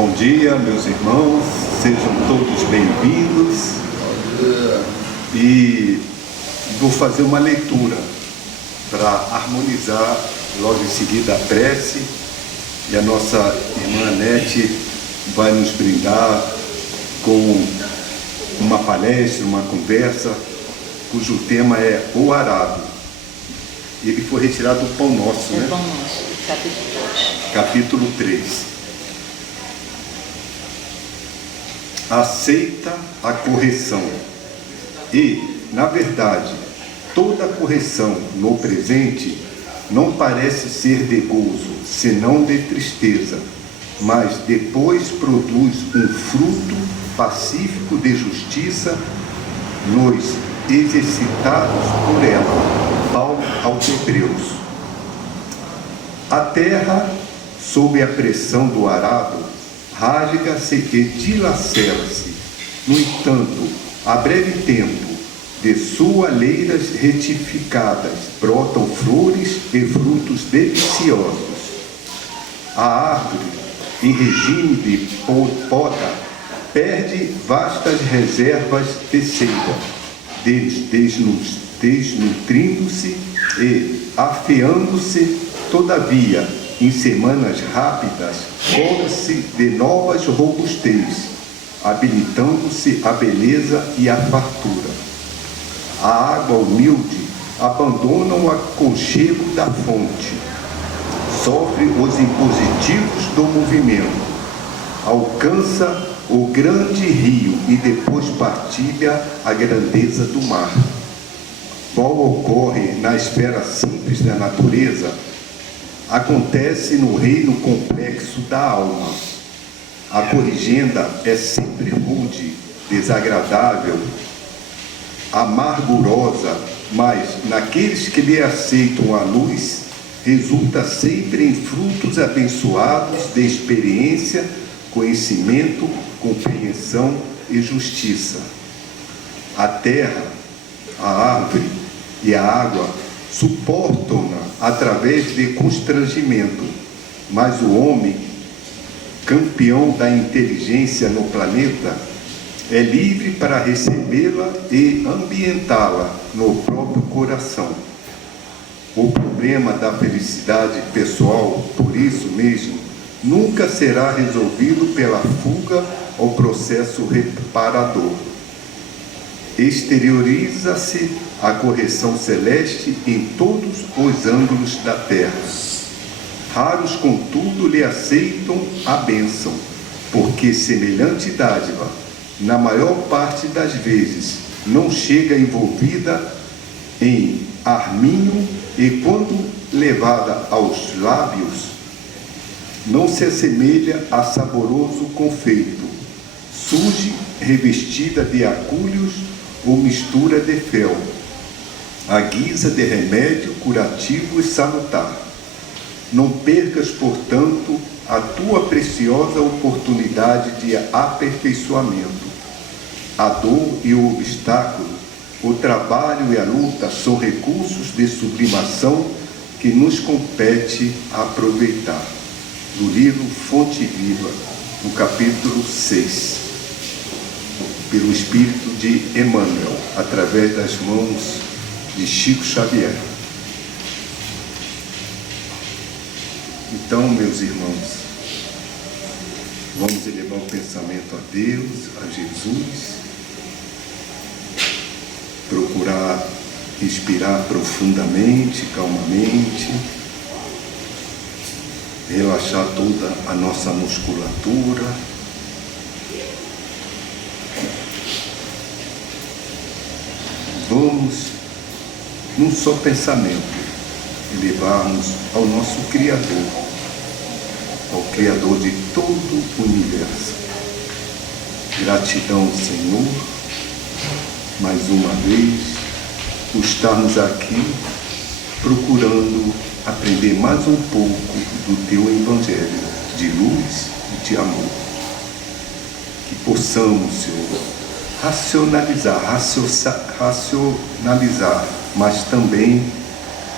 Bom dia, meus irmãos, sejam todos bem-vindos. E vou fazer uma leitura para harmonizar logo em seguida a prece, e a nossa irmã Anete vai nos brindar com uma palestra, uma conversa, cujo tema é o arado. Ele foi retirado do Pão Nosso, né? Pão Nosso, capítulo 2. Capítulo 3. Aceita a correção. E, na verdade, toda correção no presente não parece ser de gozo, senão de tristeza, mas depois produz um fruto pacífico de justiça nos exercitados por ela. Paulo aos Hebreus. A terra, sob a pressão do arado, rasga-se e dilacera-se. No entanto, a breve tempo, de suas leiras retificadas, brotam flores e frutos deliciosos. A árvore, em regime de poda, perde vastas reservas de seiva, desnutrindo-se e afiando-se. Todavia, em semanas rápidas, cobre-se de novas robustez, habilitando-se a beleza e a fartura. A água humilde abandona o aconchego da fonte, sofre os impositivos do movimento, alcança o grande rio e depois partilha a grandeza do mar. Qual ocorre na esfera simples da natureza, acontece no reino complexo da alma. A corrigenda é sempre rude, desagradável, amargurosa, mas naqueles que lhe aceitam a luz, resulta sempre em frutos abençoados de experiência, conhecimento, compreensão e justiça. A terra, a árvore e a água suportam-na através de constrangimento, mas o homem, campeão da inteligência no planeta, é livre para recebê-la e ambientá-la no próprio coração. O problema da felicidade pessoal, por isso mesmo, nunca será resolvido pela fuga ao processo reparador. Exterioriza-se a correção celeste em todos os ângulos da terra. Raros, contudo, lhe aceitam a bênção, porque semelhante dádiva, na maior parte das vezes, não chega envolvida em arminho e, quando levada aos lábios, não se assemelha a saboroso confeito. Surge revestida de acúlios ou mistura de fel, à guisa de remédio curativo e salutar. Não percas, portanto, a tua preciosa oportunidade de aperfeiçoamento. A dor e o obstáculo, o trabalho e a luta são recursos de sublimação que nos compete aproveitar. Do livro Fonte Viva, no capítulo 6, pelo Espírito de Emmanuel, através das mãos de Chico Xavier. Então, meus irmãos, vamos elevar o pensamento a Deus, a Jesus, procurar respirar profundamente, calmamente, relaxar toda a nossa musculatura. Vamos, num só pensamento, elevarmos ao nosso Criador, ao Criador de todo o universo. Gratidão, Senhor, mais uma vez, por estarmos aqui procurando aprender mais um pouco do Teu Evangelho de luz e de amor. Que possamos, Senhor, racionalizar, mas também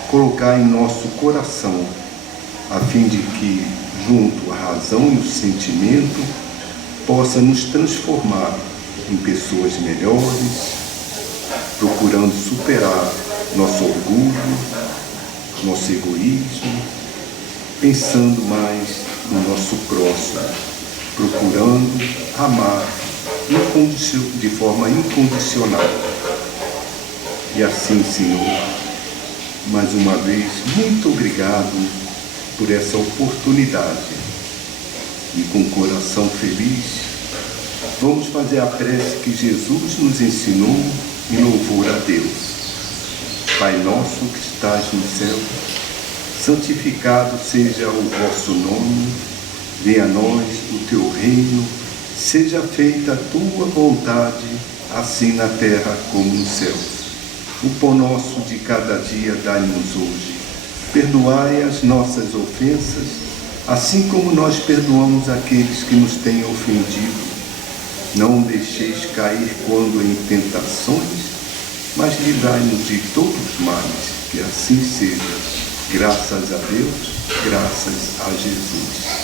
colocar em nosso coração, a fim de que junto à razão e o sentimento, possa nos transformar em pessoas melhores, procurando superar nosso orgulho, nosso egoísmo, pensando mais no nosso próximo, procurando amar de forma incondicional. E assim, Senhor, mais uma vez, muito obrigado por essa oportunidade. E com o coração feliz, vamos fazer a prece que Jesus nos ensinou em louvor a Deus. Pai nosso que estás no céu, santificado seja o vosso nome, venha a nós o teu reino, seja feita a tua vontade, assim na terra como no céu. O pão nosso de cada dia dai-nos hoje. Perdoai as nossas ofensas, assim como nós perdoamos aqueles que nos têm ofendido. Não deixeis cair quando em tentações, mas livrai-nos de todos os males, que assim seja. Graças a Deus, graças a Jesus.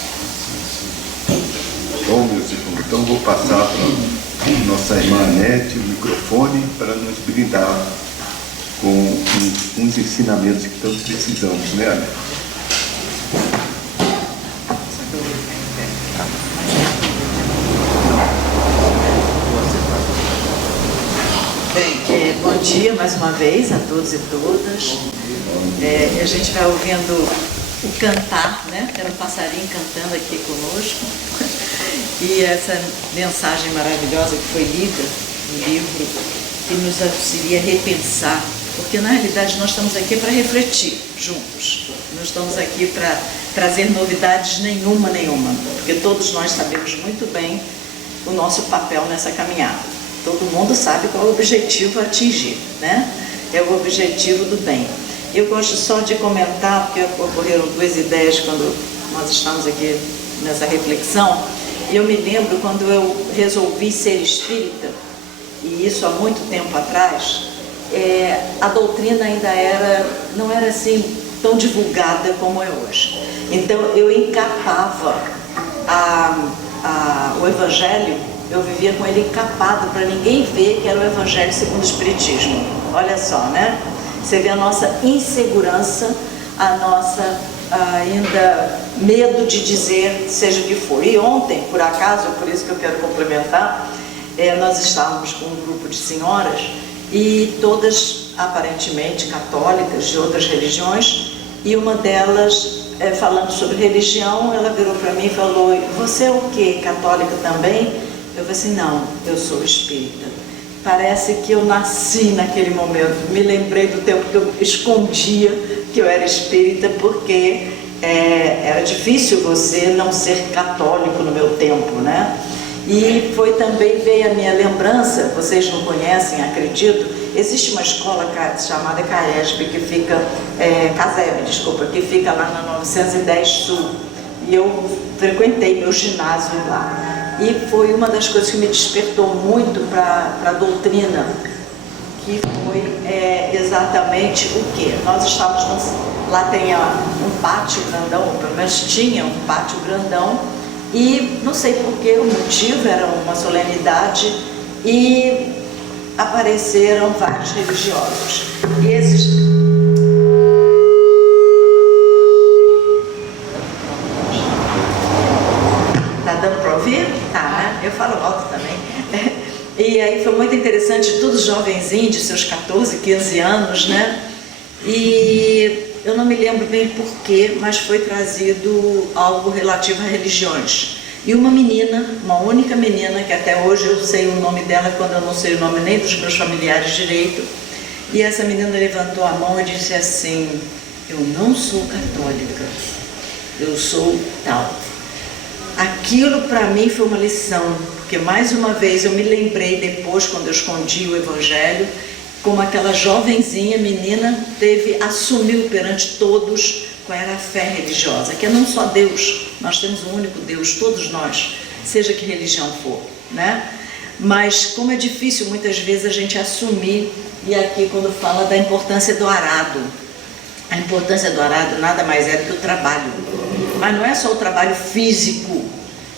Bom, meus irmãos, então vou passar para a nossa irmã Anete o microfone para nos brindar com uns ensinamentos que tanto precisamos, né, Anete? Bem, bom dia mais uma vez a todos e todas. A gente vai ouvindo o cantar, né? Era um passarinho cantando aqui conosco. E essa mensagem maravilhosa que foi lida no livro, que nos auxilia a repensar, porque na realidade nós estamos aqui para refletir juntos. Não estamos aqui para trazer novidades nenhuma, porque todos nós sabemos muito bem o nosso papel nessa caminhada. Todo mundo sabe qual é o objetivo a atingir, né? É o objetivo do bem. Eu gosto só de comentar, porque ocorreram duas ideias quando nós estamos aqui nessa reflexão. Eu me lembro quando eu resolvi ser espírita, e isso há muito tempo atrás, a doutrina ainda não era assim tão divulgada como é hoje. Então eu encapava o Evangelho, eu vivia com ele encapado para ninguém ver que era o Evangelho segundo o Espiritismo. Olha só, né? Você vê a nossa insegurança, a nossa ainda medo de dizer seja o que for. E ontem, por acaso, por isso que eu quero complementar, nós estávamos com um grupo de senhoras e todas aparentemente católicas de outras religiões, e uma delas, falando sobre religião, ela virou para mim e falou: você é o quê? Católica também? Eu falei assim: não, eu sou espírita. Parece que eu nasci naquele momento. Me lembrei do tempo que eu escondia que eu era espírita, porque era difícil você não ser católico no meu tempo, né? E foi também, veio a minha lembrança, vocês não conhecem, acredito, existe uma escola chamada CAESP, que fica, CASEB, desculpa, que fica lá na 910 Sul, e eu frequentei meu ginásio lá. E foi uma das coisas que me despertou muito para a doutrina, que foi exatamente o quê? Nós estávamos, lá tem um pátio grandão, ou pelo menos tinha um pátio grandão, e não sei por que o motivo, era uma solenidade, e apareceram vários religiosos. E esses... Tá dando para ouvir? Tá, né? Eu falo alto também. E aí foi muito interessante, todos jovenzinhos, de seus 14, 15 anos, né? E eu não me lembro bem porquê, mas foi trazido algo relativo a religiões. E uma menina, uma única menina, que até hoje eu sei o nome dela, quando eu não sei o nome nem dos meus familiares direito, e essa menina levantou a mão e disse assim: eu não sou católica, eu sou tal. Aquilo para mim foi uma lição, porque mais uma vez eu me lembrei depois, quando eu escondi o Evangelho, como aquela jovenzinha menina assumiu perante todos qual era a fé religiosa, que é não só Deus, nós temos um único Deus, todos nós, seja que religião for, né? Mas como é difícil muitas vezes a gente assumir, e aqui quando fala da importância do arado, a importância do arado nada mais é do que o trabalho. Mas não é só o trabalho físico,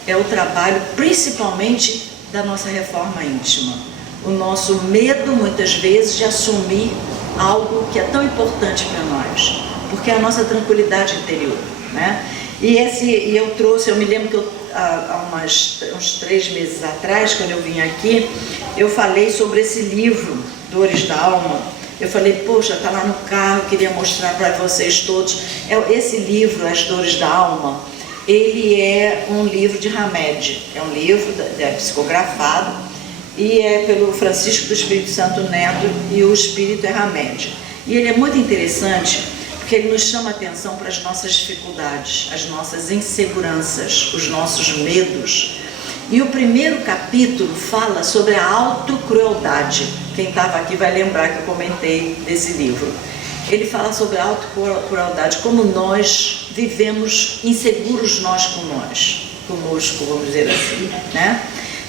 é o trabalho principalmente da nossa reforma íntima. O nosso medo, muitas vezes, de assumir algo que é tão importante para nós, porque é a nossa tranquilidade interior, né? E eu me lembro que há uns 3 meses atrás, quando eu vim aqui, eu falei sobre esse livro, Dores da Alma. Eu falei, poxa, está lá no carro, queria mostrar para vocês todos. Esse livro, As Dores da Alma, ele é um livro de Hamed, é um livro psicografado, e é pelo Francisco do Espírito Santo Neto, e o espírito é Hamed. E ele é muito interessante, porque ele nos chama a atenção para as nossas dificuldades, as nossas inseguranças, os nossos medos. E o primeiro capítulo fala sobre a autocrueldade. Quem estava aqui vai lembrar que eu comentei desse livro. Ele fala sobre a autocrueldade, como nós vivemos inseguros conosco, vamos dizer assim, né?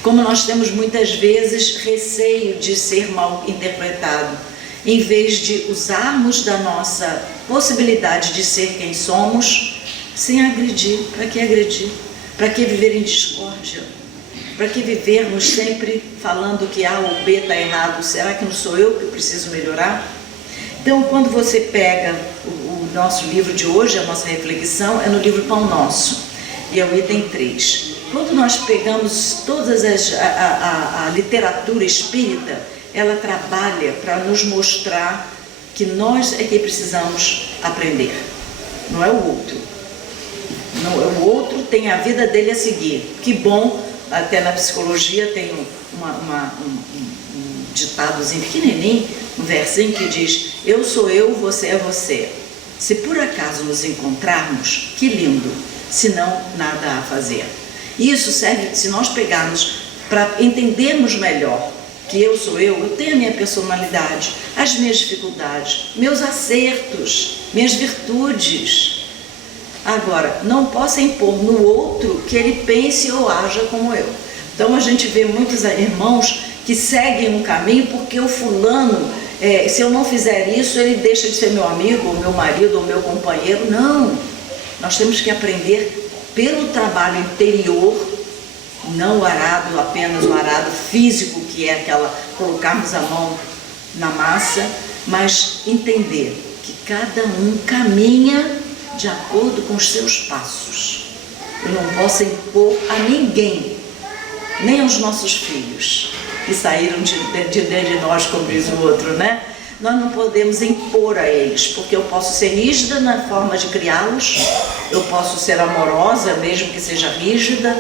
Como nós temos muitas vezes receio de ser mal interpretado, em vez de usarmos da nossa possibilidade de ser quem somos, sem agredir. Para que agredir? Para que viver em discórdia? Para que vivermos sempre falando que A ou B está errado? Será que não sou eu que preciso melhorar? Então, quando você pega o nosso livro de hoje, a nossa reflexão é no livro Pão Nosso, e é o item 3. Quando nós pegamos toda a literatura espírita, ela trabalha para nos mostrar que nós é que precisamos aprender, não é o outro. O outro tem a vida dele a seguir. Que bom, até na psicologia tem um ditadozinho pequenininho, um versinho que diz: eu sou eu, você é você. Se por acaso nos encontrarmos, que lindo, se não, nada a fazer. Isso serve, se nós pegarmos para entendermos melhor que eu sou eu tenho a minha personalidade, as minhas dificuldades, meus acertos, minhas virtudes. Agora, não posso impor no outro que ele pense ou haja como eu. Então a gente vê muitos irmãos que seguem um caminho porque o fulano, se eu não fizer isso, ele deixa de ser meu amigo, ou meu marido, ou meu companheiro. Não, nós temos que aprender pelo trabalho interior, não o arado, apenas o arado físico, que é colocarmos a mão na massa, mas entender que cada um caminha de acordo com os seus passos. Eu não posso impor a ninguém, nem aos nossos filhos, que saíram de dentro de nós, como diz o outro, né? Nós não podemos impor a eles, porque eu posso ser rígida na forma de criá-los, eu posso ser amorosa, mesmo que seja rígida,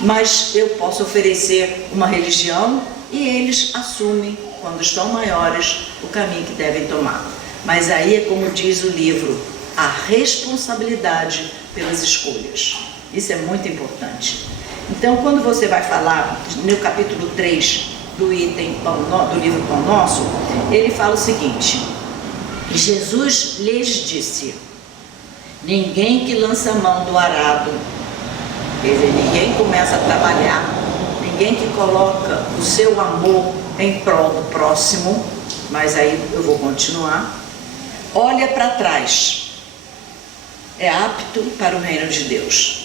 mas eu posso oferecer uma religião e eles assumem, quando estão maiores, o caminho que devem tomar. Mas aí é como diz o livro, a responsabilidade pelas escolhas. Isso é muito importante. Então, quando você vai falar no capítulo 3 do item do livro Pão Nosso, ele fala o seguinte: Jesus lhes disse: ninguém que lança a mão do arado, quer dizer, ninguém começa a trabalhar, ninguém que coloca o seu amor em prol do próximo, mas aí eu vou continuar, olha para trás, é apto para o reino de Deus.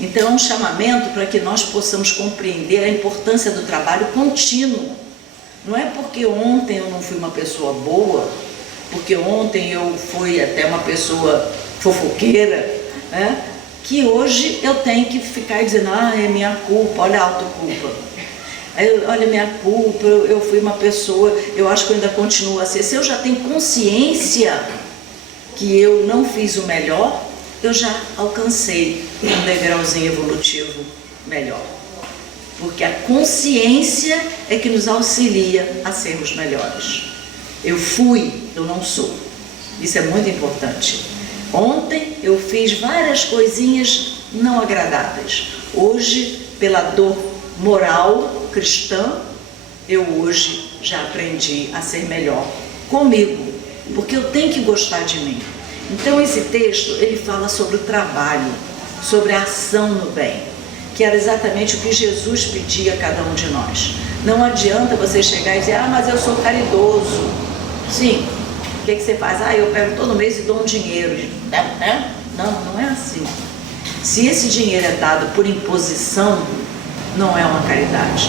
Então é um chamamento para que nós possamos compreender a importância do trabalho contínuo. Não é porque ontem eu não fui uma pessoa boa, porque ontem eu fui até uma pessoa fofoqueira, né, que hoje eu tenho que ficar dizendo: é minha culpa, olha a autoculpa. Olha, minha culpa, eu fui uma pessoa, eu acho que eu ainda continuo a ser. Se eu já tenho consciência que eu não fiz o melhor, eu já alcancei um degrauzinho evolutivo melhor. Porque a consciência é que nos auxilia a sermos melhores. Eu fui, eu não sou. Isso é muito importante. Ontem eu fiz várias coisinhas não agradáveis. Hoje, pela dor moral cristã, eu hoje já aprendi a ser melhor comigo, porque eu tenho que gostar de mim. Então esse texto, ele fala sobre o trabalho, sobre a ação no bem, que era exatamente o que Jesus pedia a cada um de nós. Não adianta você chegar e dizer: mas eu sou caridoso. Sim, o que você faz? Eu pego todo mês e dou um dinheiro. Não, não é assim. Se esse dinheiro é dado por imposição, não é uma caridade.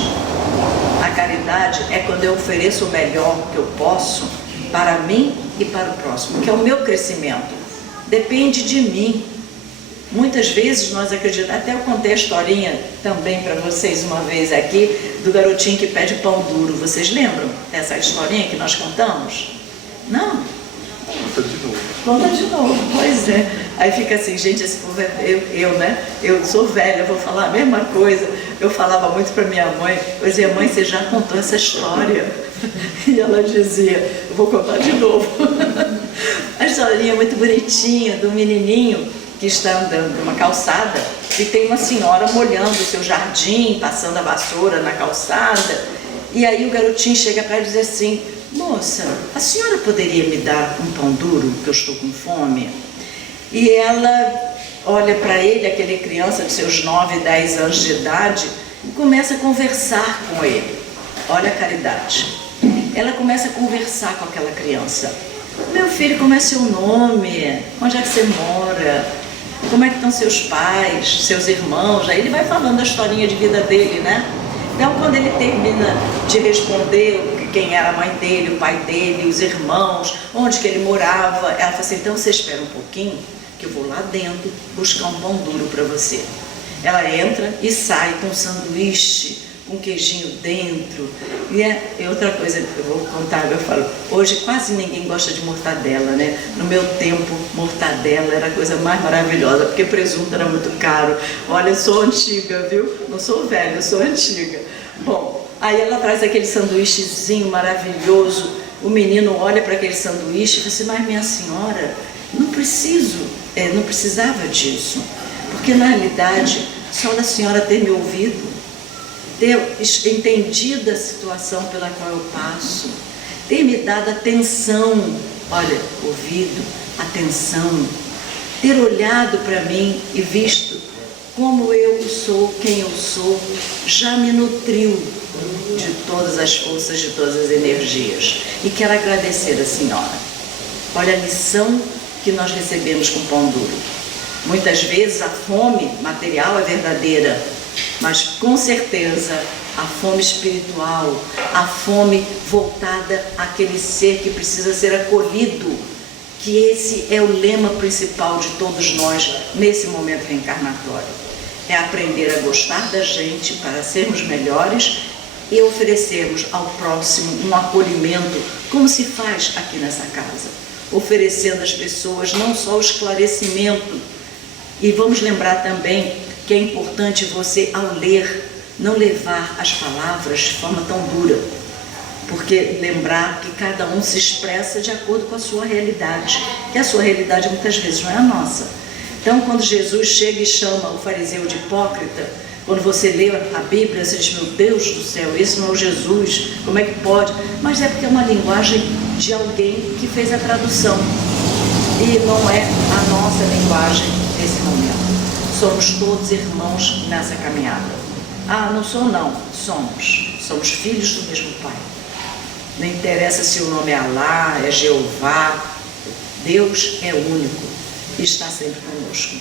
A caridade é quando eu ofereço o melhor que eu posso para mim e para o próximo, que é o meu crescimento. Depende de mim. Muitas vezes nós acreditamos, até eu contei a historinha também para vocês uma vez aqui, do garotinho que pede pão duro. Vocês lembram dessa historinha que nós contamos? Não? Conta de novo. Conta de novo, pois é. Aí fica assim, gente, esse povo é né? Eu sou velha, eu vou falar a mesma coisa. Eu falava muito para minha mãe, eu dizia, mãe, você já contou essa história? E ela dizia, eu vou contar de novo. A historinha muito bonitinha do menininho que está andando numa calçada e tem uma senhora molhando o seu jardim, passando a vassoura na calçada. E aí o garotinho chega para ela e diz assim, moça, a senhora poderia me dar um pão duro, que eu estou com fome? E ela olha para ele, aquela criança de seus 9, 10 anos de idade, e começa a conversar com ele. Olha a caridade. Ela começa a conversar com aquela criança. Meu filho, como é seu nome? Onde é que você mora? Como é que estão seus pais, seus irmãos? Aí ele vai falando a historinha de vida dele, né? Então, quando ele termina de responder quem era a mãe dele, o pai dele, os irmãos, onde que ele morava, ela fala assim, então você espera um pouquinho, que eu vou lá dentro buscar um pão duro para você. Ela entra e sai com um sanduíche, com queijinho dentro. E outra coisa que eu vou contar, eu falo, hoje quase ninguém gosta de mortadela, né? No meu tempo, mortadela era a coisa mais maravilhosa, porque presunto era muito caro. Olha, eu sou antiga, viu? Não sou velha, eu sou antiga. Bom, aí ela traz aquele sanduíchezinho maravilhoso, o menino olha para aquele sanduíche e fala assim, mas minha senhora, não precisava disso, porque na realidade, só da senhora ter me ouvido, ter entendido a situação pela qual eu passo, ter me dado atenção, olha, ouvido, atenção, ter olhado para mim e visto como eu sou, quem eu sou, já me nutriu de todas as forças, de todas as energias. E quero agradecer a senhora. Olha a lição que nós recebemos com pão duro. Muitas vezes a fome material é verdadeira, mas com certeza a fome espiritual, a fome voltada àquele ser que precisa ser acolhido, que esse é o lema principal de todos nós nesse momento reencarnatório. É aprender a gostar da gente para sermos melhores e oferecermos ao próximo um acolhimento, como se faz aqui nessa casa, oferecendo às pessoas não só o esclarecimento. E vamos lembrar também que é importante você, ao ler, não levar as palavras de forma tão dura, porque lembrar que cada um se expressa de acordo com a sua realidade, que a sua realidade muitas vezes não é a nossa. Então, quando Jesus chega e chama o fariseu de hipócrita, quando você lê a Bíblia, você diz, meu Deus do céu, esse não é o Jesus, como é que pode? Mas é porque é uma linguagem de alguém que fez a tradução, e não é a nossa linguagem nesse momento. Somos todos irmãos nessa caminhada. Ah, não sou não, somos filhos do mesmo Pai. Não interessa se o nome é Alá, é Jeová, Deus é único e está sempre conosco.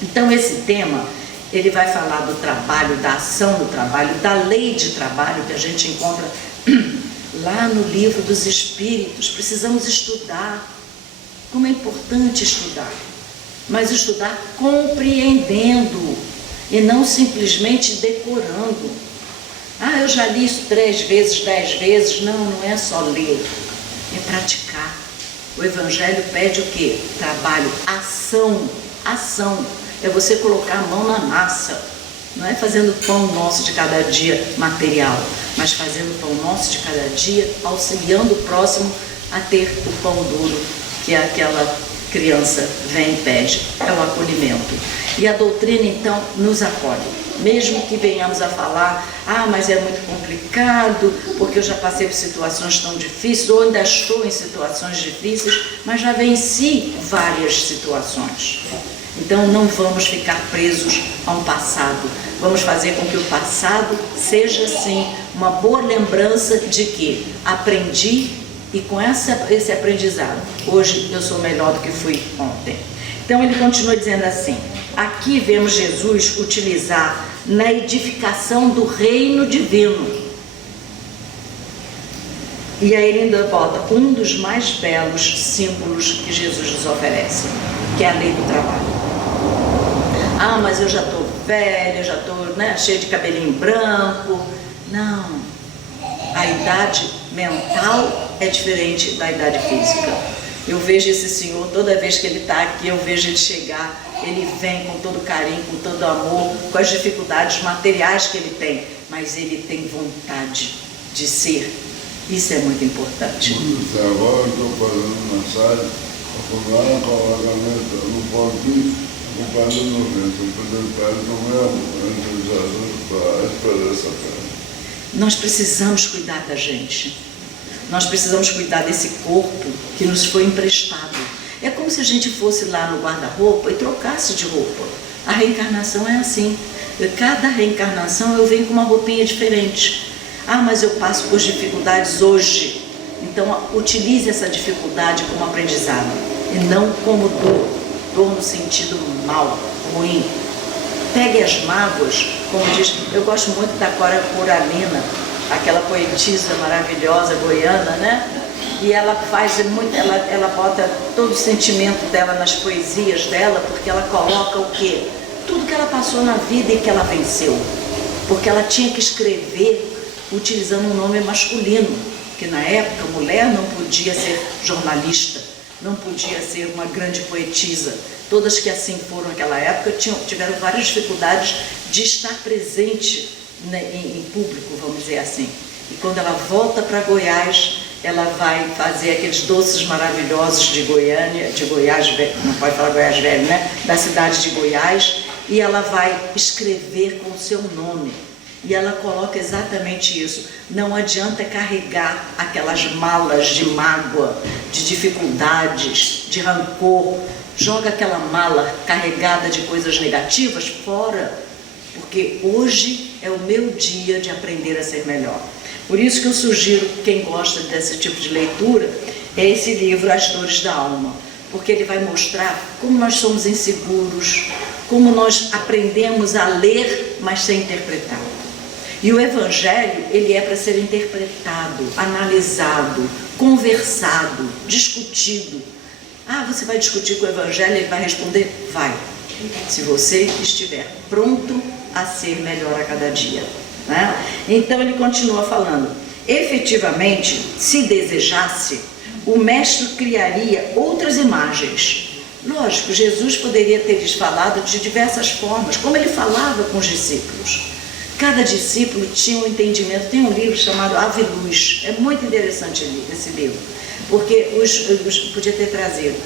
Então esse tema, ele vai falar do trabalho, da ação do trabalho, da lei de trabalho que a gente encontra lá no livro dos Espíritos. Precisamos estudar, como é importante estudar, mas estudar compreendendo e não simplesmente decorando. Ah, eu já li isso 3 vezes, 10 vezes. Não, não é só ler, é praticar. O Evangelho pede o quê? Trabalho, ação, ação. É você colocar a mão na massa. Não é fazendo o pão nosso de cada dia material, mas fazendo o pão nosso de cada dia, auxiliando o próximo a ter o pão duro que aquela criança vem e pede. É o acolhimento. E a doutrina, então, nos acolhe. Mesmo que venhamos a falar, ah, mas é muito complicado, porque eu já passei por situações tão difíceis, ou ainda estou em situações difíceis, mas já venci várias situações. Então não vamos ficar presos a um passado. Vamos fazer com que o passado seja, sim, uma boa lembrança de que aprendi, e com esse aprendizado, hoje eu sou melhor do que fui ontem. Então ele continua dizendo assim, aqui vemos Jesus utilizar na edificação do reino divino. E aí ele ainda bota um dos mais belos símbolos que Jesus nos oferece, que é a lei do trabalho. Ah, mas eu já estou velha, já estou, né, cheia de cabelinho branco. Não, a idade mental é diferente da idade física. Eu vejo esse senhor, toda vez que ele está aqui, eu vejo ele chegar, ele vem com todo carinho, com todo amor, com as dificuldades materiais que ele tem, mas ele tem vontade de ser. Isso é muito importante. No trabalho, estou fazendo massagem, a fulana coloca a meta no pontinho, ocupando no vento, fazendo pele no mesmo, entre os azuis para esperar essa pele. Nós precisamos cuidar da gente. Nós precisamos cuidar desse corpo que nos foi emprestado. É como se a gente fosse lá no guarda-roupa e trocasse de roupa. A reencarnação é assim. Cada reencarnação eu venho com uma roupinha diferente. Ah, mas eu passo por dificuldades hoje. Então, utilize essa dificuldade como aprendizado e não como dor. Dor no sentido mal, ruim. Pegue as mágoas, como diz, eu gosto muito da Cora Coralina, aquela poetisa maravilhosa goiana, né? E ela faz muito, ela bota todo o sentimento dela nas poesias dela, porque ela coloca o quê? Tudo que ela passou na vida e que ela venceu. Porque ela tinha que escrever utilizando um nome masculino, que na época a mulher não podia ser jornalista, não podia ser uma grande poetisa. Todas que assim foram naquela época tiveram várias dificuldades de estar presente, né, em público, vamos dizer assim. E quando ela volta para Goiás, ela vai fazer aqueles doces maravilhosos de Goiânia, de Goiás, não pode falar Goiás Velho, né? Da cidade de Goiás, e ela vai escrever com o seu nome. E ela coloca exatamente isso. Não adianta carregar aquelas malas de mágoa, de dificuldades, de rancor. Joga aquela mala carregada de coisas negativas fora, porque hoje é o meu dia de aprender a ser melhor. Por isso que eu sugiro, quem gosta desse tipo de leitura, é esse livro, As Dores da Alma, porque ele vai mostrar como nós somos inseguros, como nós aprendemos a ler, mas sem interpretar. E o Evangelho, ele é para ser interpretado, analisado, conversado, discutido. Ah, você vai discutir com o Evangelho, ele vai responder? Vai, se você estiver pronto a ser melhor a cada dia, né? Então ele continua falando, efetivamente, se desejasse, o mestre criaria outras imagens. Lógico, Jesus poderia ter lhes falado de diversas formas, como ele falava com os discípulos. Cada discípulo tinha um entendimento. Tem um livro chamado Ave Luz, é muito interessante esse livro, porque podia ter trazido.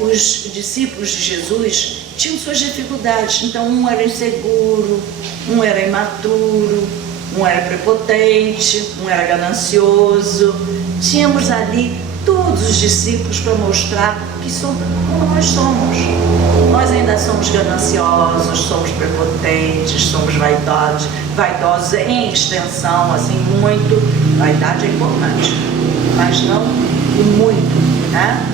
Os discípulos de Jesus tinham suas dificuldades, então um era inseguro, um era imaturo, um era prepotente, um era ganancioso. Tínhamos ali todos os discípulos para mostrar que somos como nós somos. Nós ainda somos gananciosos, somos prepotentes, somos vaidosos em extensão, assim, muito. Vaidade é importante, mas não o muito, né?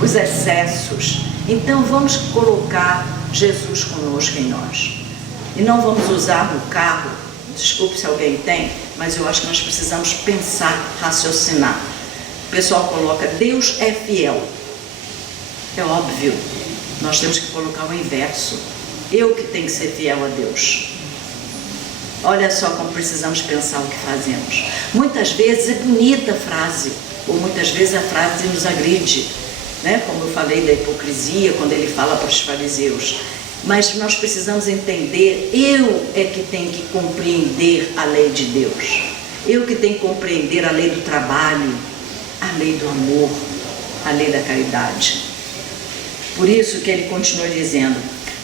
Os excessos. Então vamos colocar Jesus conosco em nós. E não vamos usar no carro, desculpe se alguém tem, mas eu acho que nós precisamos pensar, raciocinar. O pessoal coloca, Deus é fiel. É óbvio, nós temos que colocar o inverso. Eu que tenho que ser fiel a Deus. Olha só como precisamos pensar o que fazemos. Muitas vezes é bonita a frase, ou muitas vezes a frase nos agride, né? Como eu falei da hipocrisia, quando ele fala para os fariseus. Mas nós precisamos entender, eu é que tenho que compreender a lei de Deus. Eu que tenho que compreender a lei do trabalho, a lei do amor, a lei da caridade. Por isso que ele continua dizendo,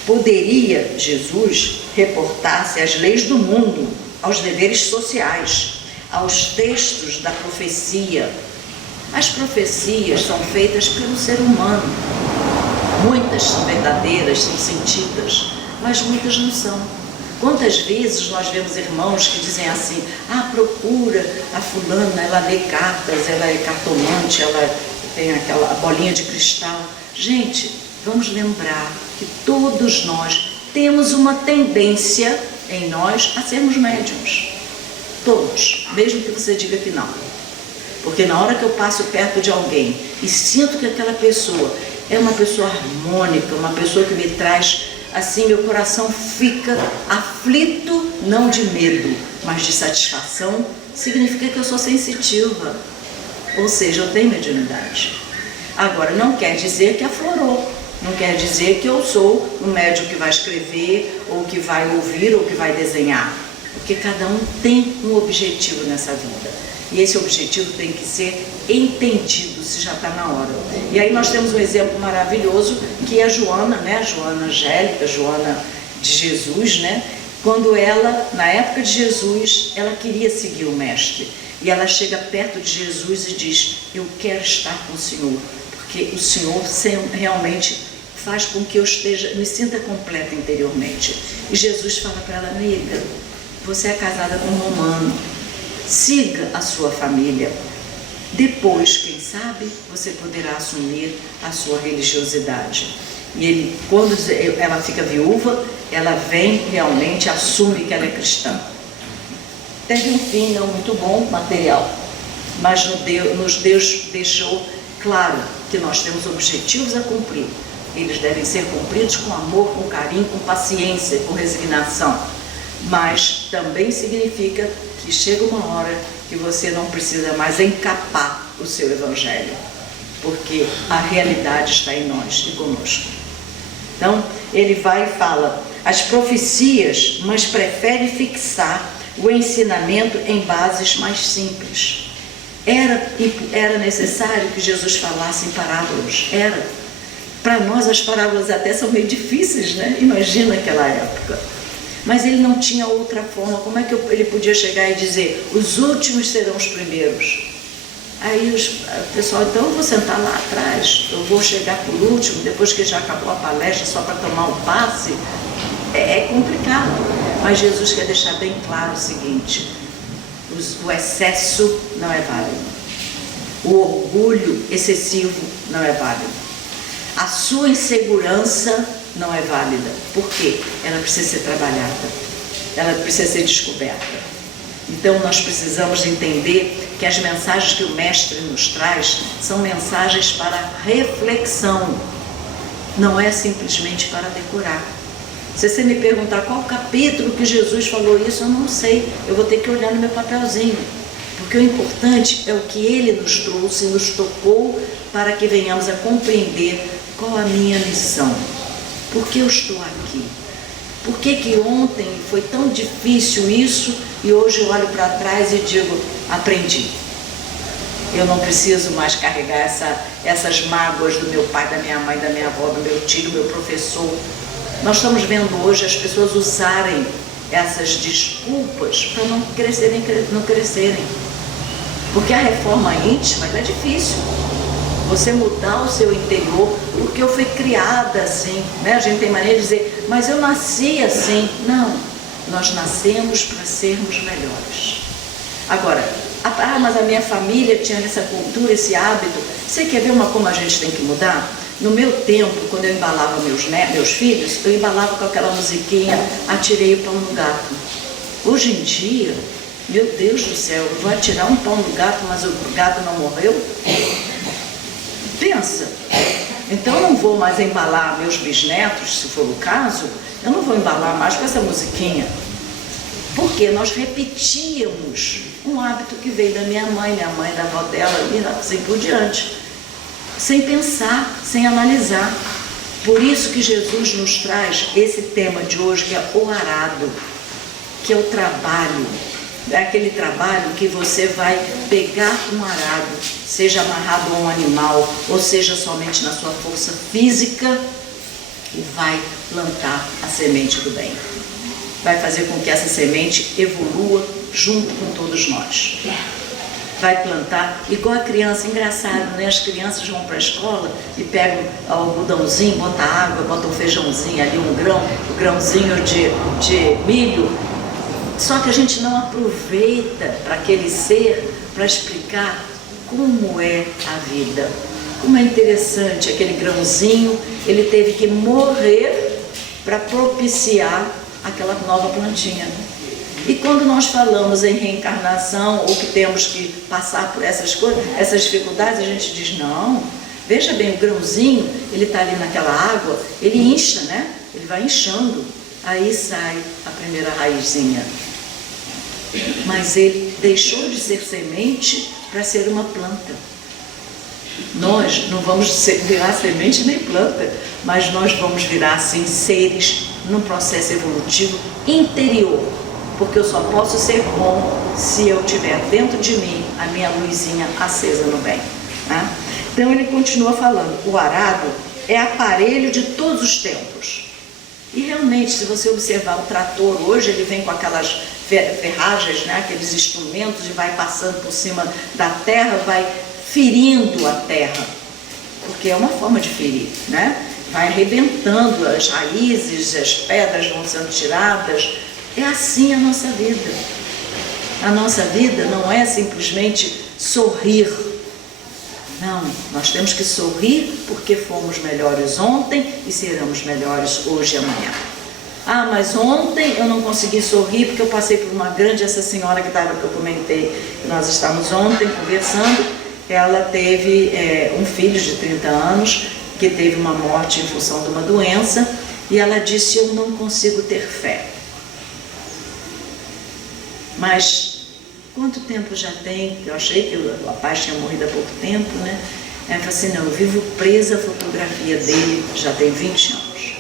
poderia Jesus reportar-se às leis do mundo, aos deveres sociais, aos textos da profecia. As profecias são feitas pelo ser humano. Muitas são verdadeiras, são sentidas, mas muitas não são. Quantas vezes nós vemos irmãos que dizem assim, procura a fulana, ela lê cartas, ela é cartomante, ela tem aquela bolinha de cristal. Gente, vamos lembrar que todos nós temos uma tendência em nós a sermos médiums. Todos, mesmo que você diga que não. Porque na hora que eu passo perto de alguém e sinto que aquela pessoa é uma pessoa harmônica, uma pessoa que me traz, assim, meu coração fica aflito, não de medo, mas de satisfação, significa que eu sou sensitiva. Ou seja, eu tenho mediunidade. Agora, não quer dizer que aflorou. Não quer dizer que eu sou um médium que vai escrever, ou que vai ouvir, ou que vai desenhar. Porque cada um tem um objetivo nessa vida. E esse objetivo tem que ser entendido, se já está na hora. E aí nós temos um exemplo maravilhoso, que é a Joana, né? Joana Angélica, Joana de Jesus, né? Quando ela, na época de Jesus, ela queria seguir o Mestre. E ela chega perto de Jesus e diz: eu quero estar com o Senhor, porque o Senhor realmente faz com que eu me sinta completa interiormente. E Jesus fala para ela: amiga, você é casada com um romano, siga a sua família. Depois, quem sabe, você poderá assumir a sua religiosidade. E quando ela fica viúva, ela vem realmente, assume que ela é cristã. Teve um fim não muito bom, material, mas Deus deixou claro que nós temos objetivos a cumprir. Eles devem ser cumpridos com amor, com carinho, com paciência, com resignação. Mas também significa que chega uma hora que você não precisa mais encapar o seu evangelho, porque a realidade está em nós e conosco. Então, ele vai e fala as profecias, mas prefere fixar o ensinamento em bases mais simples. Era necessário que Jesus falasse em parábolas? Era. Para nós as parábolas até são meio difíceis, né? Imagina aquela época. Mas ele não tinha outra forma. Como é que ele podia chegar e dizer: os últimos serão os primeiros? Aí o pessoal: então eu vou sentar lá atrás, eu vou chegar por último, depois que já acabou a palestra, só para tomar um passe. É complicado. Mas Jesus quer deixar bem claro o seguinte: o excesso não é válido. O orgulho excessivo não é válido. A sua insegurança não é válida. Por quê? Ela precisa ser trabalhada. Ela precisa ser descoberta. Então nós precisamos entender que as mensagens que o Mestre nos traz são mensagens para reflexão. Não é simplesmente para decorar. Se você me perguntar qual capítulo que Jesus falou isso, eu não sei. Eu vou ter que olhar no meu papelzinho. Porque o importante é o que ele nos trouxe, nos tocou, para que venhamos a compreender qual a minha missão. Por que eu estou aqui? Por que ontem foi tão difícil isso e hoje eu olho para trás e digo: aprendi. Eu não preciso mais carregar essas mágoas do meu pai, da minha mãe, da minha avó, do meu tio, do meu professor. Nós estamos vendo hoje as pessoas usarem essas desculpas para não crescerem. Porque a reforma íntima é difícil. Você mudar o seu interior, porque eu fui criada assim, né? A gente tem mania de dizer: mas eu nasci assim. Não, nós nascemos para sermos melhores. Agora, mas a minha família tinha essa cultura, esse hábito. Você quer ver como a gente tem que mudar? No meu tempo, quando eu embalava meus filhos, eu embalava com aquela musiquinha Atirei o Pão no Gato. Hoje em dia, meu Deus do céu, eu vou atirar um pão no gato, mas o gato não morreu? Pensa. Então eu não vou mais embalar meus bisnetos, se for o caso, eu não vou embalar mais com essa musiquinha. Porque nós repetíamos um hábito que veio da minha mãe da avó dela, e assim por diante. Sem pensar, sem analisar. Por isso que Jesus nos traz esse tema de hoje, que é o arado, que é o trabalho. É aquele trabalho que você vai pegar um arado, seja amarrado a um animal, ou seja somente na sua força física, e vai plantar a semente do bem. Vai fazer com que essa semente evolua junto com todos nós. Vai plantar, igual a criança, engraçado, né? As crianças vão para a escola e pegam o algodãozinho, botam água, botam um feijãozinho ali, um grãozinho de milho. Só que a gente não aproveita para aquele ser, para explicar como é a vida. Como é interessante, aquele grãozinho, ele teve que morrer para propiciar aquela nova plantinha. E quando nós falamos em reencarnação, ou que temos que passar por essas coisas, essas dificuldades, a gente diz, não, veja bem, o grãozinho, ele está ali naquela água, ele incha, né? Ele vai inchando, aí sai a primeira raizinha. Mas ele deixou de ser semente para ser uma planta. Nós não vamos virar semente nem planta, mas nós vamos virar, assim, seres num processo evolutivo interior. Porque eu só posso ser bom se eu tiver dentro de mim a minha luzinha acesa no bem, né? Então ele continua falando, o arado é aparelho de todos os tempos. E realmente, se você observar o trator hoje, ele vem com aquelas ferragens, né, aqueles instrumentos, e vai passando por cima da terra, vai ferindo a terra, porque é uma forma de ferir, né? Vai arrebentando as raízes, as pedras vão sendo tiradas. É assim a nossa vida. A nossa vida não é simplesmente sorrir. Não, nós temos que sorrir porque fomos melhores ontem e seremos melhores hoje e amanhã. Ah, mas ontem eu não consegui sorrir porque eu passei por uma grande, essa senhora que eu comentei, nós estávamos ontem conversando, ela teve um filho de 30 anos que teve uma morte em função de uma doença e ela disse, eu não consigo ter fé. Mas quanto tempo já tem? Eu achei que o rapaz tinha morrido há pouco tempo, né? Ela falou assim, não, eu vivo presa à fotografia dele, já tem 20 anos.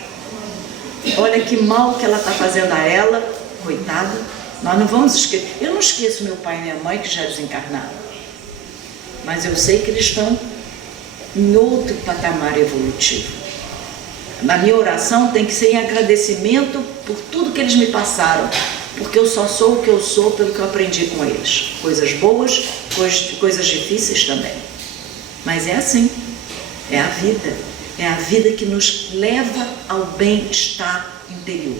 Olha que mal que ela está fazendo a ela, coitada. Nós não vamos esquecer. Eu não esqueço meu pai e minha mãe que já desencarnaram. Mas eu sei que eles estão em outro patamar evolutivo. Na minha oração tem que ser em agradecimento por tudo que eles me passaram. Porque eu só sou o que eu sou pelo que eu aprendi com eles. Coisas boas, coisas difíceis também. Mas é assim, é a vida. É a vida que nos leva ao bem-estar interior.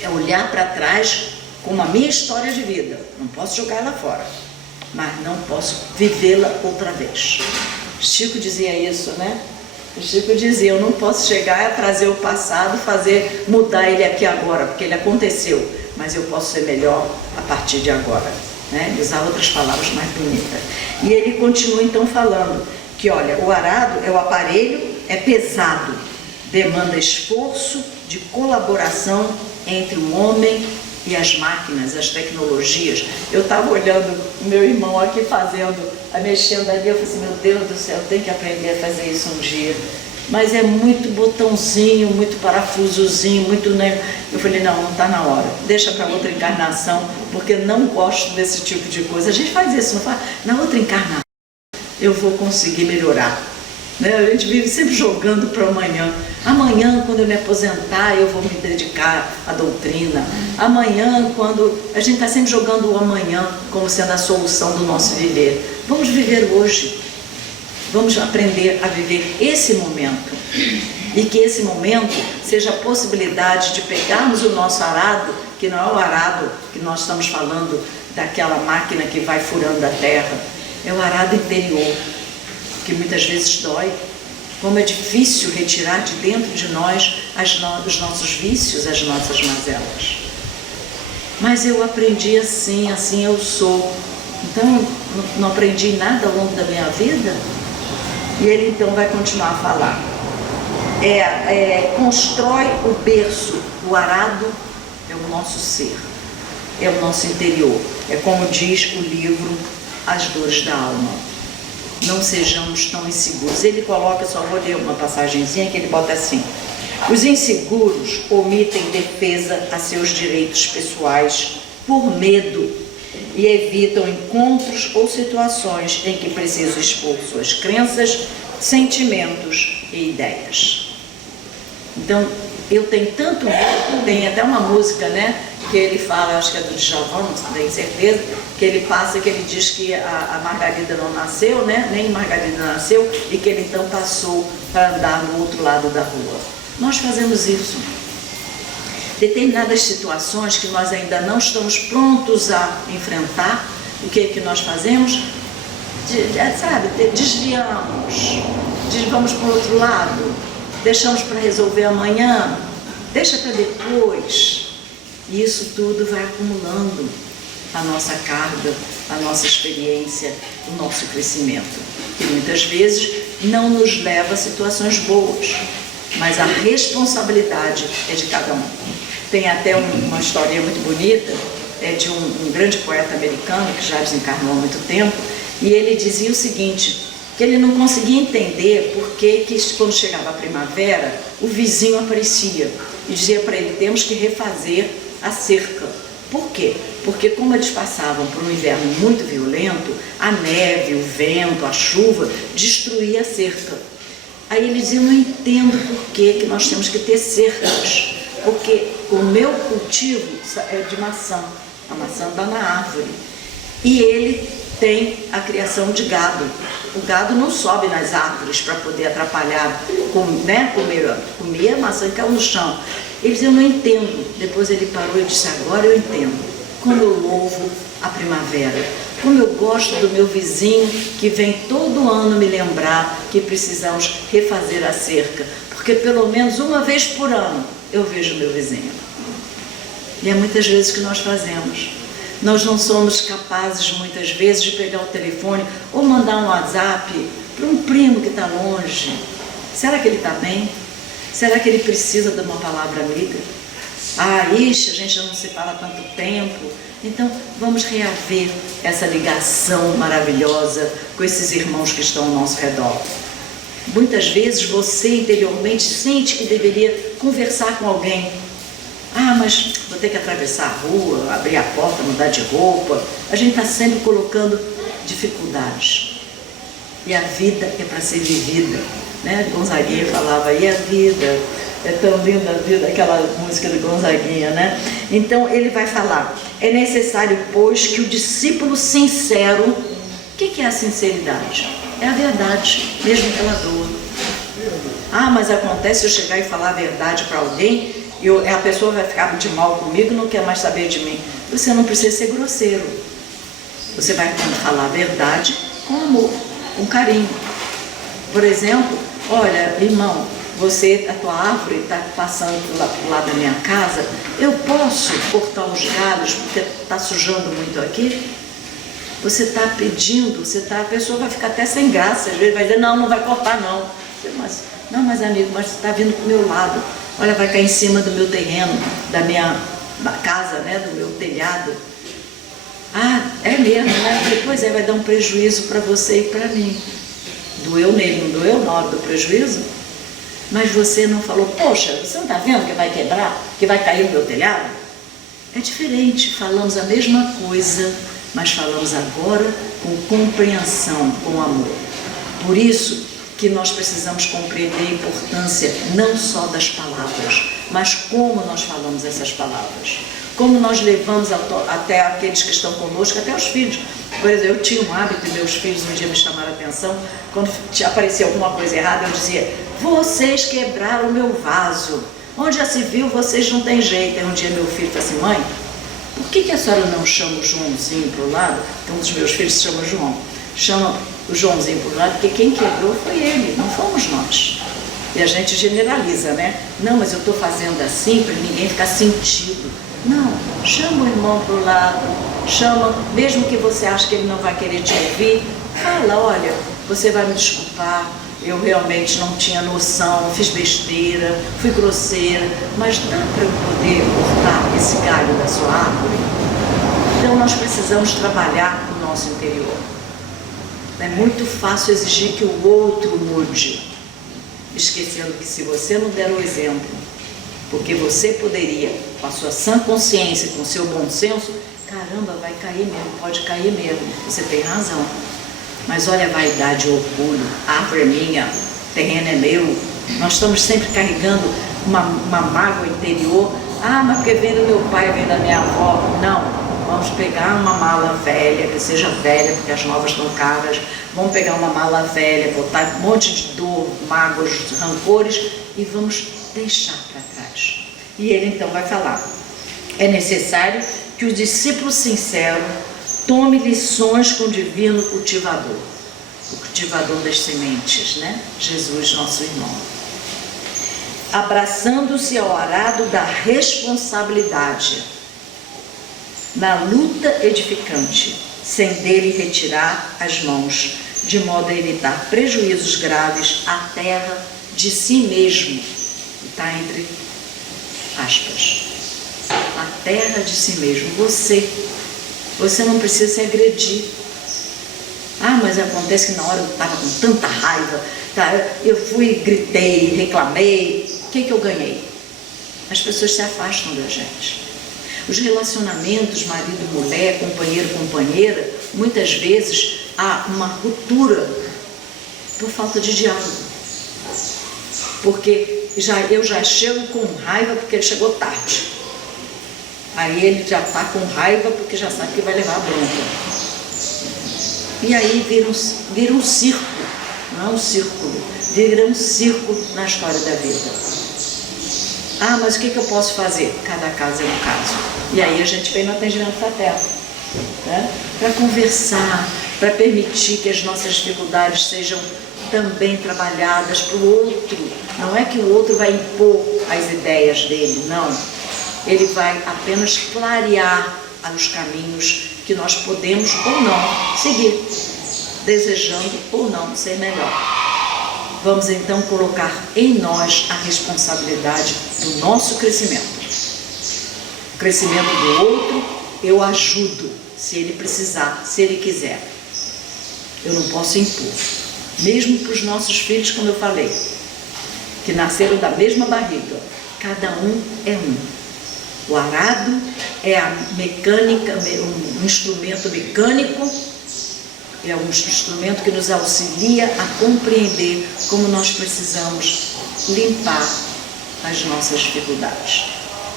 É olhar para trás como a minha história de vida. Não posso jogar ela fora, mas não posso vivê-la outra vez. Chico dizia isso, né? O Chico dizia, eu não posso chegar a trazer o passado, mudar ele aqui agora, porque ele aconteceu. Mas eu posso ser melhor a partir de agora, né? Usar outras palavras mais bonitas. E ele continua então falando que, olha, o arado é o aparelho, é pesado, demanda esforço de colaboração entre o homem e as máquinas, as tecnologias. Eu estava olhando o meu irmão aqui mexendo ali, eu falei assim, meu Deus do céu, eu tenho que aprender a fazer isso um dia. Mas é muito botãozinho, muito parafusozinho, muito... Né? Eu falei, não está na hora, deixa para outra encarnação, porque não gosto desse tipo de coisa. A gente faz isso, não faz? Na outra encarnação eu vou conseguir melhorar. Né? A gente vive sempre jogando para amanhã. Amanhã, quando eu me aposentar, eu vou me dedicar à doutrina. Amanhã, quando... A gente está sempre jogando o amanhã como sendo a solução do nosso viver. Vamos viver hoje. Vamos aprender a viver esse momento. E que esse momento seja a possibilidade de pegarmos o nosso arado, que não é o arado que nós estamos falando daquela máquina que vai furando a terra. É o arado interior, que muitas vezes dói. Como é difícil retirar de dentro de nós os nossos vícios, as nossas mazelas. Mas eu aprendi assim eu sou. Então, não aprendi nada ao longo da minha vida. E ele então vai continuar a falar. Constrói o berço, o arado é o nosso ser, é o nosso interior. É como diz o livro As Dores da Alma. Não sejamos tão inseguros. Ele coloca, só vou ler uma passagenzinha que ele bota assim: os inseguros omitem defesa a seus direitos pessoais por medo e evitam encontros ou situações em que precisam expor suas crenças, sentimentos e ideias. Então, eu tenho tanto medo, tem até uma música, né, que ele fala, acho que é do Djavan, não tenho certeza, que ele passa, que ele diz que a Margarida não nasceu, né, nem Margarida nasceu, e que ele então passou para andar no outro lado da rua. Nós fazemos isso. Determinadas situações que nós ainda não estamos prontos a enfrentar, o que é que nós fazemos? desviamos, vamos para o outro lado, deixamos para resolver amanhã, deixa para depois. E isso tudo vai acumulando a nossa carga, a nossa experiência, o nosso crescimento, que muitas vezes não nos leva a situações boas, mas a responsabilidade é de cada um. Tem até uma história muito bonita, de um grande poeta americano que já desencarnou há muito tempo, e ele dizia o seguinte, que ele não conseguia entender por que quando chegava a primavera, o vizinho aparecia e dizia para ele, temos que refazer a cerca. Por quê? Porque como eles passavam por um inverno muito violento, a neve, o vento, a chuva destruía a cerca. Aí ele dizia, eu não entendo por que nós temos que ter cercas, porque o meu cultivo é de maçã, a maçã dá na árvore, e ele tem a criação de gado. O gado não sobe nas árvores para poder atrapalhar, comer a maçã que caiu no chão. Ele dizia, eu não entendo. Depois ele parou e disse, agora eu entendo. Como eu louvo a primavera. Como eu gosto do meu vizinho que vem todo ano me lembrar que precisamos refazer a cerca. Porque pelo menos uma vez por ano eu vejo meu vizinho. E é muitas vezes que nós fazemos. Nós não somos capazes muitas vezes de pegar o telefone ou mandar um WhatsApp para um primo que está longe. Será que ele está bem? Será que ele precisa de uma palavra amiga? A gente já não se fala há tanto tempo. Então vamos reaver essa ligação maravilhosa com esses irmãos que estão ao nosso redor. Muitas vezes você interiormente sente que deveria conversar com alguém. Mas vou ter que atravessar a rua, abrir a porta, mudar de roupa. A gente está sempre colocando dificuldades. E a vida é para ser vivida, né? Gonzaguinha falava, e a vida? É tão linda a vida, aquela música do Gonzaguinha, né? Então ele vai falar, é necessário, pois, que o discípulo sincero, o que é a sinceridade? É a verdade, mesmo que ela doa. Mas acontece eu chegar e falar a verdade para alguém, a pessoa vai ficar de mal comigo, não quer mais saber de mim. Você não precisa ser grosseiro. Você vai falar a verdade com amor, com carinho. Por exemplo, olha, irmão, a tua árvore está passando pro lado da minha casa, eu posso cortar os galhos porque está sujando muito aqui? Você está pedindo, a pessoa vai ficar até sem graça, às vezes vai dizer, não vai cortar não. Mas amigo, mas você está vindo para o meu lado. Olha, vai cair em cima do meu terreno, da minha casa, né, do meu telhado. É mesmo, né? Pois vai dar um prejuízo para você e para mim. Doeu nele, não doeu na hora do prejuízo? Mas você não falou, poxa, você não está vendo que vai quebrar, que vai cair no meu telhado? É diferente, falamos a mesma coisa, mas falamos agora com compreensão, com amor. Por isso que nós precisamos compreender a importância não só das palavras, mas como nós falamos essas palavras. Como nós levamos até aqueles que estão conosco, até os filhos. Por exemplo, eu tinha um hábito, e meus filhos um dia me chamaram a atenção, quando aparecia alguma coisa errada, eu dizia, vocês quebraram o meu vaso. Onde já se viu, vocês não têm jeito. Aí um dia meu filho falou assim, mãe, por que a senhora não chama o Joãozinho para o lado? Então, um dos meus filhos se chama João. Chama o Joãozinho para o lado, porque quem quebrou foi ele, não fomos nós. E a gente generaliza, né? Não, mas eu estou fazendo assim para ninguém ficar sentido. Não, chama o irmão para o lado, chama, mesmo que você ache que ele não vai querer te ouvir, fala, olha, você vai me desculpar, eu realmente não tinha noção, fiz besteira, fui grosseira, mas dá para eu poder cortar esse galho da sua árvore? Então nós precisamos trabalhar no nosso interior. É muito fácil exigir que o outro mude, esquecendo que se você não der o exemplo, porque você poderia, com a sua sã consciência, com o seu bom senso, caramba, vai cair mesmo, pode cair mesmo, você tem razão. Mas olha a vaidade, o orgulho, a árvore é minha, o terreno é meu, nós estamos sempre carregando uma mágoa interior. Mas porque vem do meu pai, vem da minha avó. Não. Vamos pegar uma mala velha, que seja velha, porque as novas estão caras. Vamos pegar uma mala velha, botar um monte de dor, mágoas, rancores e vamos deixar para trás. E ele então vai falar, é necessário que o discípulo sincero tome lições com o divino cultivador. o cultivador das sementes, né? Jesus, nosso irmão. Abraçando-se ao arado da responsabilidade, na luta edificante, sem dele retirar as mãos, de modo a evitar prejuízos graves à terra de si mesmo. Está entre aspas. A terra de si mesmo. Você não precisa se agredir. Ah, mas acontece que na hora eu estava com tanta raiva, tá? Eu fui, gritei, reclamei. O que eu ganhei? As pessoas se afastam da gente. Os relacionamentos, marido, mulher, companheiro, companheira, muitas vezes há uma ruptura por falta de diálogo. Porque eu já chego com raiva porque ele chegou tarde. Aí ele já está com raiva porque já sabe que vai levar a bronca. E aí vira um círculo, não é um círculo, vira um círculo na história da vida. Ah, mas o que eu posso fazer? Cada caso é um caso. E aí a gente vem no atendimento fraterno, né? Para conversar, para permitir que as nossas dificuldades sejam também trabalhadas para o outro. Não é que o outro vai impor as ideias dele, não. Ele vai apenas clarear os caminhos que nós podemos ou não seguir, desejando ou não ser melhor. Vamos então colocar em nós a responsabilidade do nosso crescimento. O crescimento do outro, eu ajudo, se ele precisar, se ele quiser. Eu não posso impor. Mesmo para os nossos filhos, como eu falei, que nasceram da mesma barriga, cada um é um. O arado é a mecânica, um instrumento mecânico, é um instrumento que nos auxilia a compreender como nós precisamos limpar as nossas dificuldades,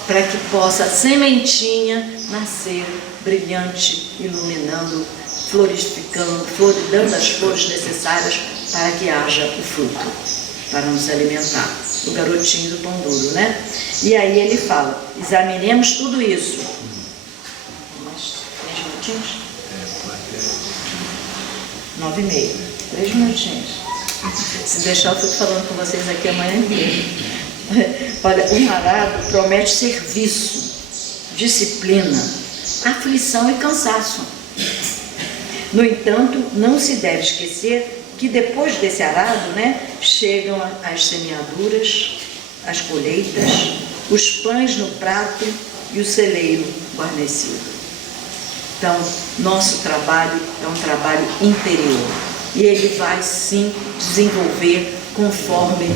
para que possa a sementinha nascer brilhante, iluminando, florificando, dando as flores necessárias para que haja o fruto, para nos alimentar. O garotinho do pão duro, né? E aí ele fala, examinemos tudo isso. Mais 3 minutinhos? 9h30. 3 minutinhos. Se deixar, eu fico falando com vocês aqui amanhã inteira. Olha, o arado promete serviço, disciplina, aflição e cansaço. No entanto, não se deve esquecer que depois desse arado, né, chegam as semeaduras, as colheitas, os pães no prato e o celeiro guarnecido. Então, nosso trabalho é um trabalho interior e ele vai sim desenvolver conforme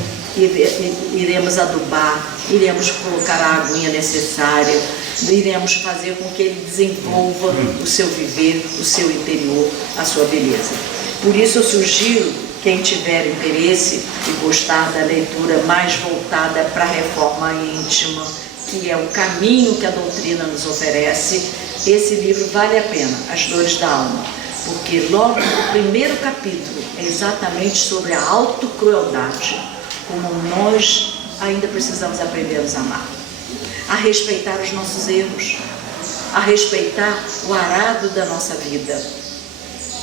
iremos adubar, iremos colocar a aguinha necessária, iremos fazer com que ele desenvolva o seu viver, o seu interior, a sua beleza. Por isso eu sugiro, quem tiver interesse e gostar da leitura mais voltada para a reforma íntima, que é o caminho que a doutrina nos oferece, esse livro vale a pena, As Dores da Alma, porque logo no primeiro capítulo é exatamente sobre a autocrueldade, como nós ainda precisamos aprender a nos amar, a respeitar os nossos erros, a respeitar o arado da nossa vida,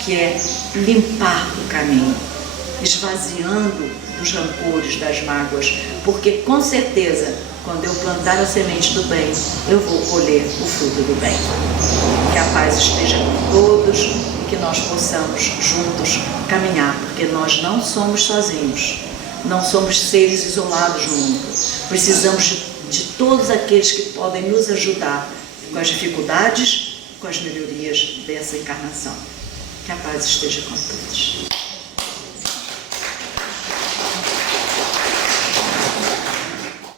que é limpar o caminho, esvaziando dos rancores, das mágoas, porque com certeza, quando eu plantar a semente do bem, eu vou colher o fruto do bem. Que a paz esteja com todos e que nós possamos juntos caminhar, porque nós não somos sozinhos, não somos seres isolados no mundo. Precisamos de todos aqueles que podem nos ajudar com as dificuldades, com as melhorias dessa encarnação. Que a paz esteja com todos.